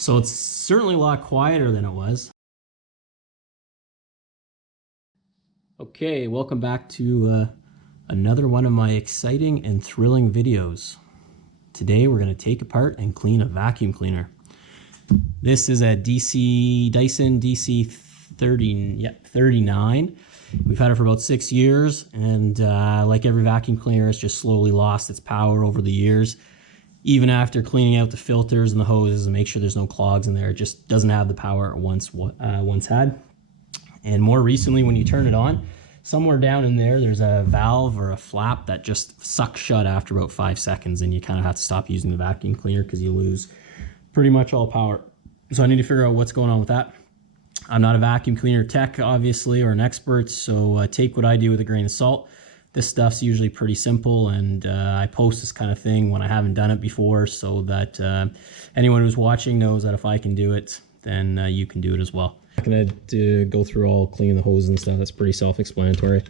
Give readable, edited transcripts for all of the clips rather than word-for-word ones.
So it's certainly a lot quieter than it was. Okay, welcome back to another one of my exciting and thrilling videos. Today we're going to take apart and clean a vacuum cleaner. This is a Dyson DC39. We've had it for about 6 years, and like every vacuum cleaner, it's just slowly lost its power over the years. Even after cleaning out the filters and the hoses and make sure there's no clogs in there, it just doesn't have the power it once had. And more recently, when you turn it on, somewhere down in there, there's a valve or a flap that just sucks shut after about 5 seconds, and you kind of have to stop using the vacuum cleaner because you lose pretty much all power. So I need to figure out what's going on with that. I'm not a vacuum cleaner tech, obviously, or an expert, so take what I do with a grain of salt. This stuff's usually pretty simple, and I post this kind of thing when I haven't done it before, so that anyone who's watching knows that if I can do it, then you can do it as well. I'm not gonna go through all cleaning the hose and stuff. That's pretty self-explanatory.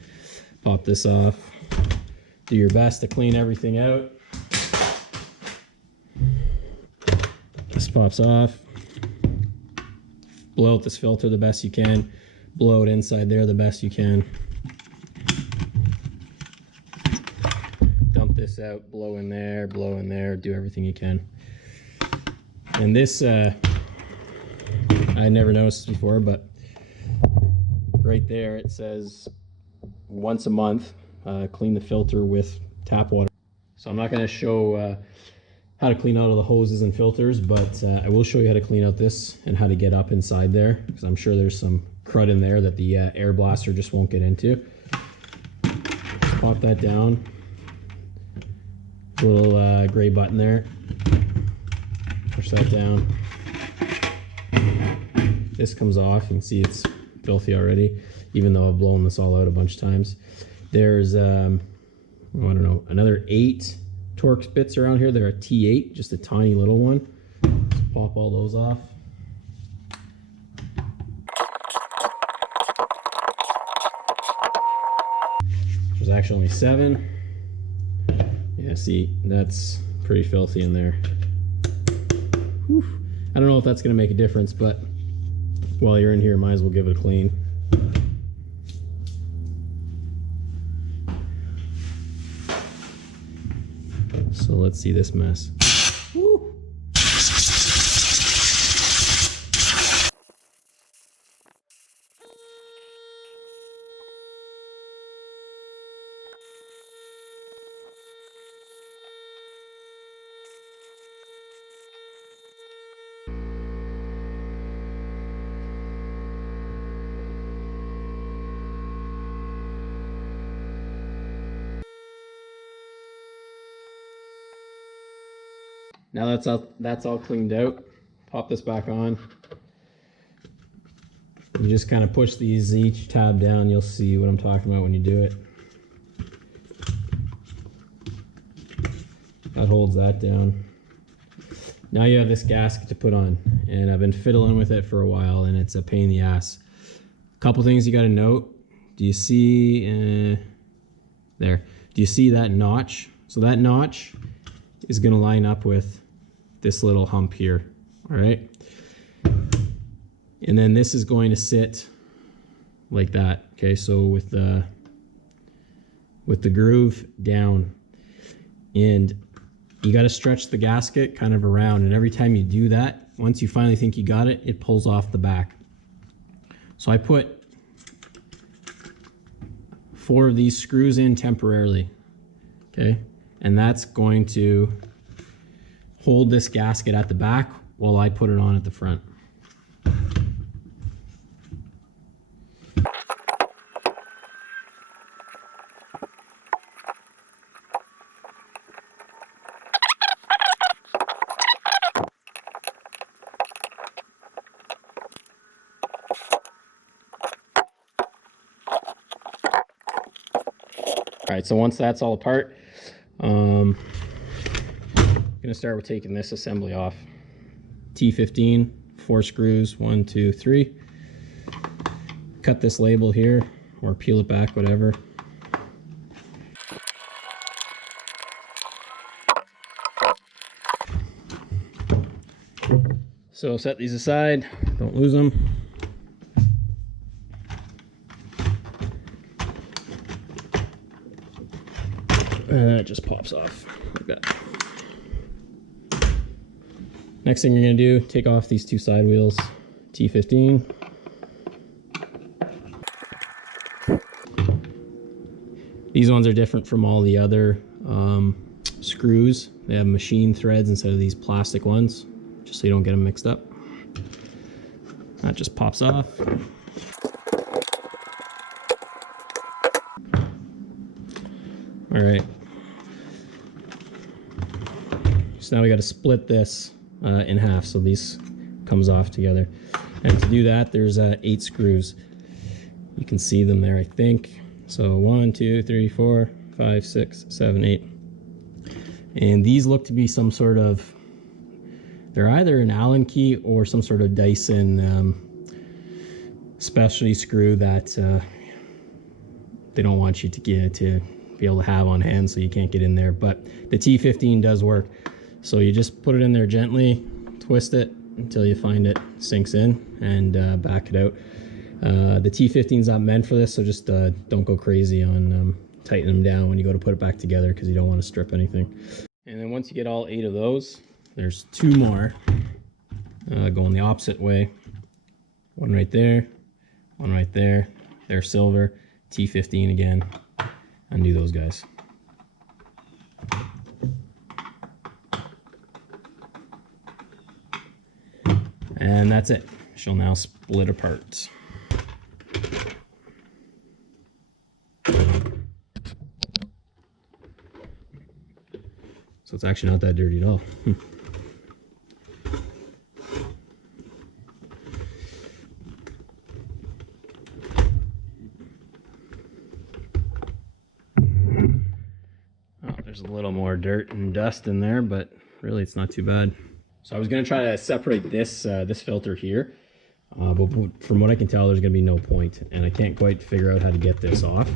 Pop this off. Do your best to clean everything out. This pops off. Blow out this filter the best you can. Blow it inside there the best you can. Dump this out, blow in there, do everything you can. And this, I never noticed before, but right there it says once a month, clean the filter with tap water. So I'm not going to show how to clean out all the hoses and filters, but I will show you how to clean out this and how to get up inside there, because I'm sure there's some crud in there that the air blaster just won't get into. Pop that down. Little gray button there. Push that down. This comes off. You can see it's filthy already, even though I've blown this all out a bunch of times. There's, I don't know, another 8 Torx bits around here. They're a T8, just a tiny little one. Let's pop all those off. There's actually only 7. Yeah, see, that's pretty filthy in there. Whew. I don't know if that's going to make a difference, but while you're in here, might as well give it a clean. So let's see this mess. Woo. Now that's all cleaned out. Pop this back on. You just kind of push each tab down. You'll see what I'm talking about when you do it. That holds that down. Now you have this gasket to put on, and I've been fiddling with it for a while, and it's a pain in the ass. A couple things you got to note. Do you see there? Do you see that notch? So that notch is going to line up with this little hump here. All right, and then this is going to sit like that. Okay, so with the groove down, and you got to stretch the gasket kind of around, and every time you do that, once you finally think you got it, it pulls off the back. So I put 4 of these screws in temporarily. Okay, and that's going to hold this gasket at the back while I put it on at the front. All right, so once that's all apart, I'm gonna start with taking this assembly off. T15, 4 screws, 1, 2, 3. Cut this label here, or peel it back, whatever. So set these aside, don't lose them. And that just pops off like that. Next thing you're gonna do, take off these two side wheels, T15. These ones are different from all the other screws. They have machine threads instead of these plastic ones, just so you don't get them mixed up. That just pops off. All right. So now we got to split this in half, so these comes off together. And to do that, there's 8 screws. You can see them there, I think. So 1, 2, 3, 4, 5, 6, 7, 8. And these look to be some sort of, they're either an Allen key or some sort of Dyson specialty screw that they don't want you to be able to have on hand, so you can't get in there. But the T15 does work. So you just put it in there gently, twist it until you find it sinks in, and back it out. The T15 is not meant for this, so just don't go crazy on tightening them down when you go to put it back together, because you don't want to strip anything. And then once you get all 8 of those, there's 2 more going the opposite way. One right there, one right there. They're silver. T15 again. Undo those guys. And that's it. She'll now split apart. So it's actually not that dirty at all. Oh, there's a little more dirt and dust in there, but really it's not too bad. So I was going to try to separate this this filter here, but from what I can tell, there's going to be no point, and I can't quite figure out how to get this off.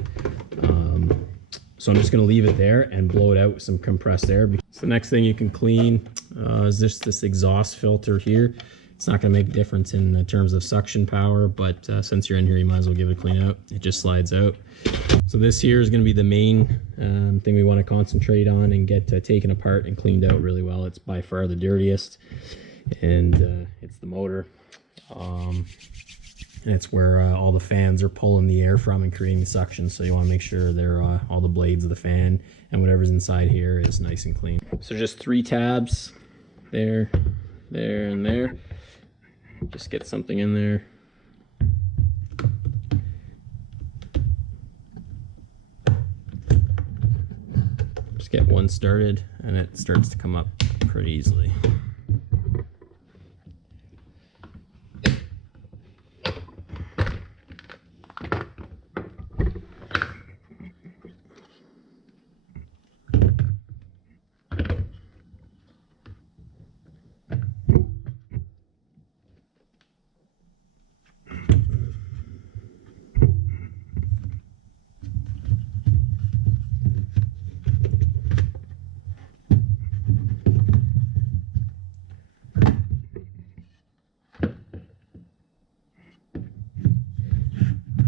So I'm just going to leave it there and blow it out with some compressed air. So the next thing you can clean is this exhaust filter here. It's not going to make a difference in terms of suction power, but since you're in here, you might as well give it a clean out. It just slides out. So this here is going to be the main thing we want to concentrate on and get taken apart and cleaned out really well. It's by far the dirtiest, and it's the motor. And it's where all the fans are pulling the air from and creating the suction. So you want to make sure they're all the blades of the fan and whatever's inside here is nice and clean. So just 3 tabs, there, there, and there. Just get something in there. Just get one started and it starts to come up pretty easily.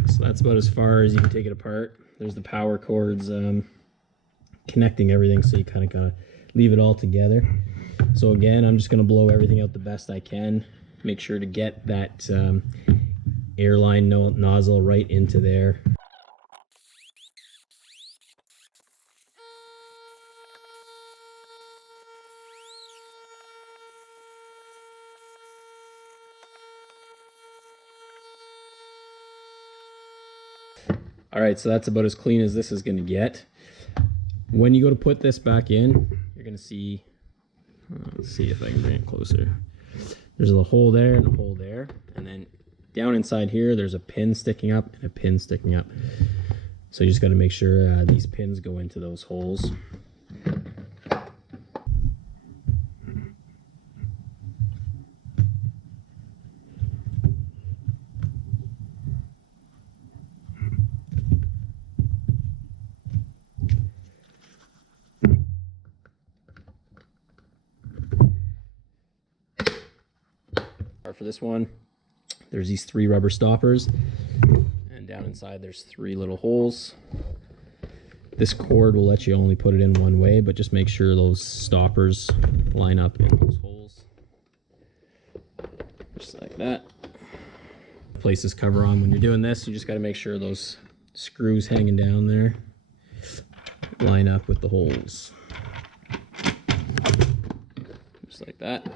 So that's about as far as you can take it apart. There's the power cords connecting everything, so you kind of gotta leave it all together. So again, I'm just gonna blow everything out the best I can. Make sure to get that airline nozzle right into there. All right, so that's about as clean as this is going to get. When you go to put this back in, you're going to see, let's see if I can bring it closer. There's a hole there and a hole there, and then down inside here, there's a pin sticking up and a pin sticking up. So you just got to make sure these pins go into those holes. for this one, there's these 3 rubber stoppers, and down inside there's 3 little holes. This cord will let you only put it in one way, but just make sure those stoppers line up in those holes. Just like that. Place this cover on. When you're doing this, you just got to make sure those screws hanging down there line up with the holes. Just like that.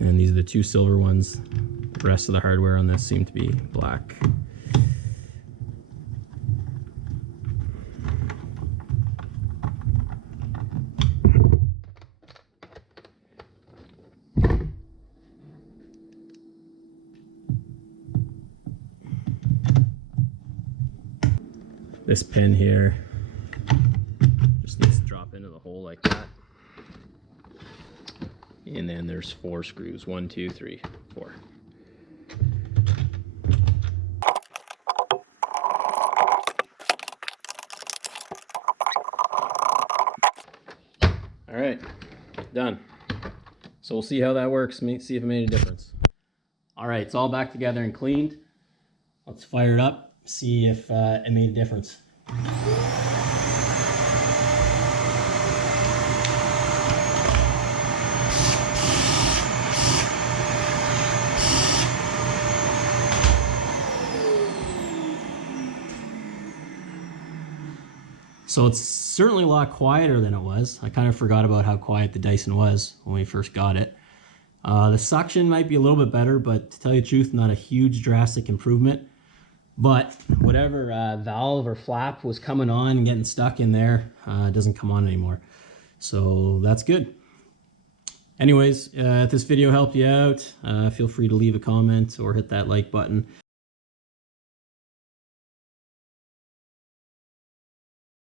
And these are the 2 silver ones. The rest of the hardware on this seem to be black. This pin here just needs to drop into the hole like that. And then there's 4 screws. 1, 2, 3, 4. All right, done. So we'll see how that works, see if it made a difference. All right, it's all back together and cleaned. Let's fire it up, see if it made a difference. So it's certainly a lot quieter than it was. I kind of forgot about how quiet the Dyson was when we first got it. The suction might be a little bit better, but to tell you the truth, not a huge drastic improvement. But whatever valve or flap was coming on and getting stuck in there doesn't come on anymore. So that's good. Anyways, if this video helped you out, feel free to leave a comment or hit that like button.